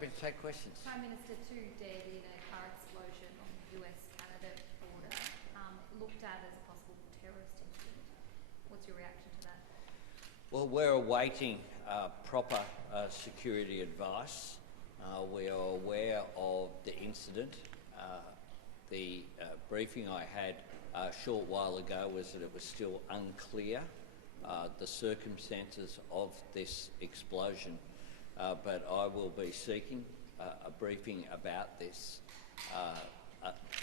happy to take questions. Prime Minister, two dead in a car explosion on the US-Canada border, looked at as a possible terrorist incident. What's your reaction to that? Well, we're awaiting proper security advice. We are aware of the incident. The briefing I had a short while ago was that it was still unclear the circumstances of this explosion, but I will be seeking a briefing about this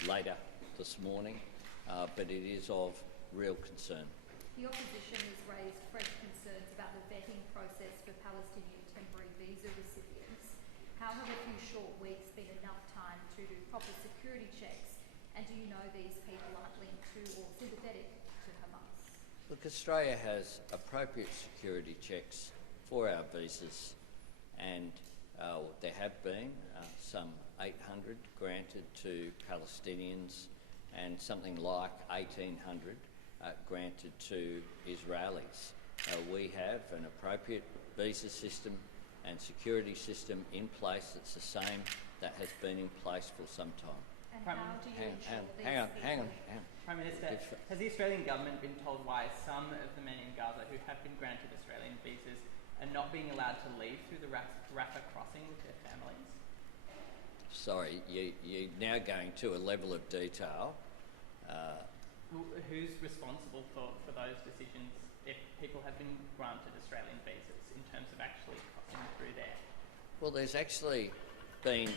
later this morning, but it is of real concern. The opposition has raised fresh concerns about the vetting process for Palestinian temporary visa recipients. How have a few short weeks been enough time to do proper security checks, and do you know these people aren't linked to or sympathetic to Hamas? Look, Australia has appropriate security checks for our visas, and there have been some 800 granted to Palestinians and something like 1,800 granted to Israelis. We have an appropriate visa system and security system in place that's the same that has been in place for some time. And how do you hang on. Prime Minister, has the Australian government been told why some of the men in Gaza who have been granted Australian visas are not being allowed to leave through the Rafah crossing with their families? Sorry, you're now going to a level of detail. Who's responsible for those decisions if people have been granted Australian visas in terms of actually crossing through there? Well, there's actually been...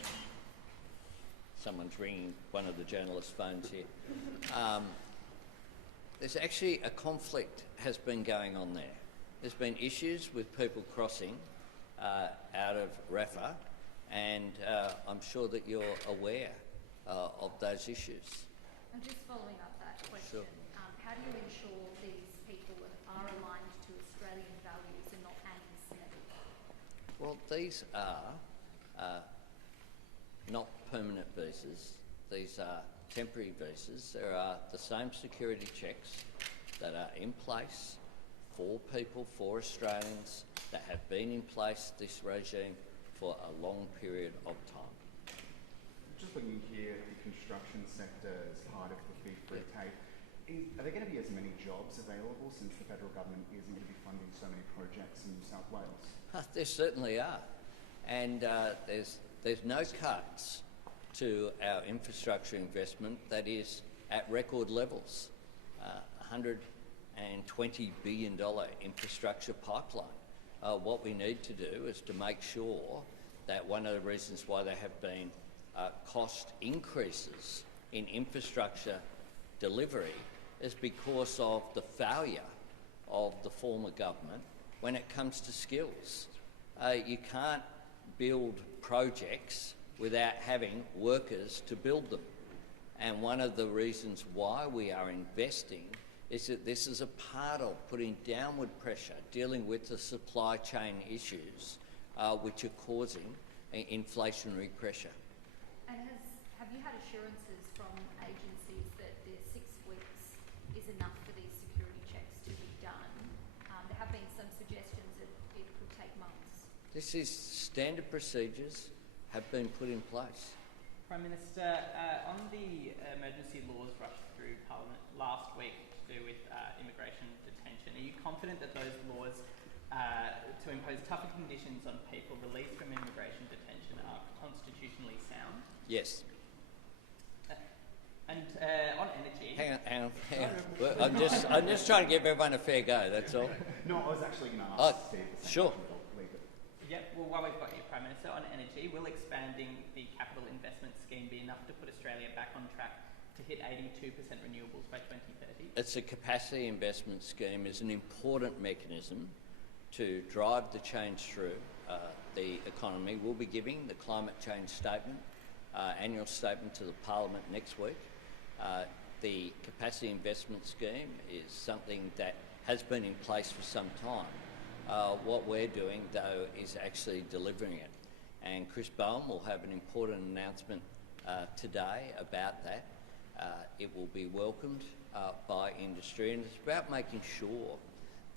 Someone's ringing one of the journalists' phones here. There's actually a conflict has been going on there. There's been issues with people crossing out of Rafah, and I'm sure that you're aware of those issues. And just following up that question, Sure. How do you ensure these people are aligned to Australian values and not anti-Semitic? Well, these are not permanent visas. These are temporary visas. There are the same security checks that are in place for people, for Australians, that have been in place, this regime, for a long period of time. Just looking here at the construction sector as part of the Be Free tape, are there going to be as many jobs available since the federal government isn't going to be funding so many projects in New South Wales? There certainly are. And there's no cuts to our infrastructure investment that is at record levels. $120 billion infrastructure pipeline. What we need to do is to make sure that one of the reasons why there have been cost increases in infrastructure delivery is because of the failure of the former government when it comes to skills. You can't build projects without having workers to build them. And one of the reasons why we are investing is that this is a part of putting downward pressure, dealing with the supply chain issues which are causing inflationary pressure. And have you had assurances from agencies that the 6 weeks is enough for these security checks to be done? There have been some suggestions that it could take months. This is standard procedures have been put in place. Prime Minister, on the emergency laws rushed through Parliament last week to do with immigration detention, are you confident that those laws to impose tougher conditions on people released from immigration detention are constitutionally sound? Yes. And on energy... Hang on. Well, I'm just trying to give everyone a fair go, that's all. No, I was actually going to ask Steve the same sure. question. Yep, well, while we've got you, Prime Minister, on energy, will expanding the capital investment scheme be enough to put Australia back on track to hit 82% renewables by 2030? It's a capacity investment scheme is an important mechanism to drive the change through the economy. We'll be giving the climate change statement, annual statement to the Parliament next week. The capacity investment scheme is something that has been in place for some time. What we're doing, though, is actually delivering it. And Chris Bowen will have an important announcement today about that. It will be welcomed by industry, and it's about making sure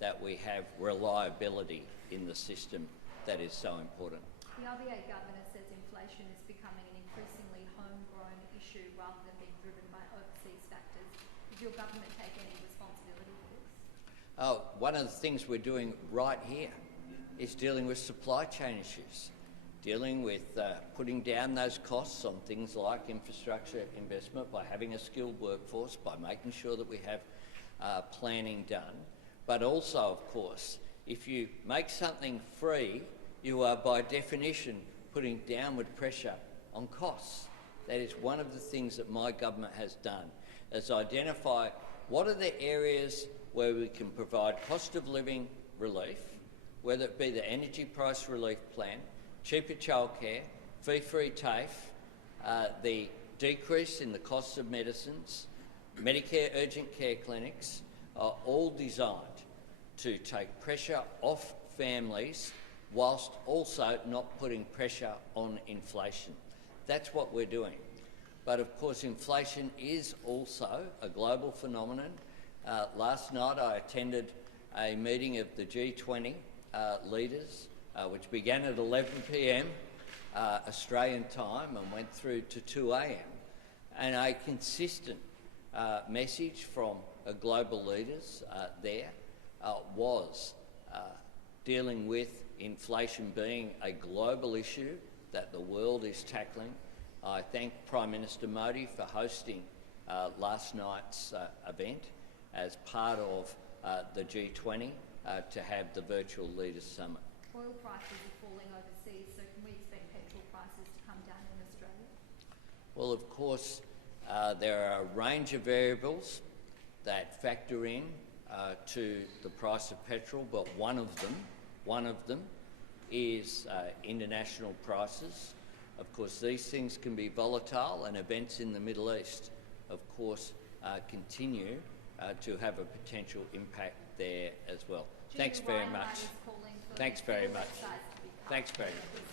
that we have reliability in the system that is so important. The RBA governor says inflation is becoming an increasingly homegrown issue rather than being driven by overseas factors. Does your government take any responsibility for this? One of the things we're doing right here is dealing with supply chain issues, dealing with putting down those costs on things like infrastructure investment by having a skilled workforce, by making sure that we have planning done. But also, of course, if you make something free, you are by definition putting downward pressure on costs. That is one of the things that my government has done, is identify what are the areas where we can provide cost of living relief, whether it be the energy price relief plan, cheaper childcare, fee-free TAFE, the decrease in the cost of medicines, Medicare urgent care clinics, are all designed to take pressure off families whilst also not putting pressure on inflation. That's what we're doing. But of course inflation is also a global phenomenon. Last night I attended a meeting of the G20 leaders, which began at 11 p.m. Australian time and went through to 2 a.m. And a consistent message from global leaders there was dealing with inflation being a global issue that the world is tackling. I thank Prime Minister Modi for hosting last night's event as part of the G20 to have the virtual Leaders Summit. Oil prices are falling overseas, so can we expect petrol prices to come down in Australia? Well, of course, there are a range of variables that factor in to the price of petrol, but one of them is international prices. Of course, these things can be volatile, and events in the Middle East, of course, continue to have a potential impact there as well. Thanks very much. Thanks very much. Thanks very much.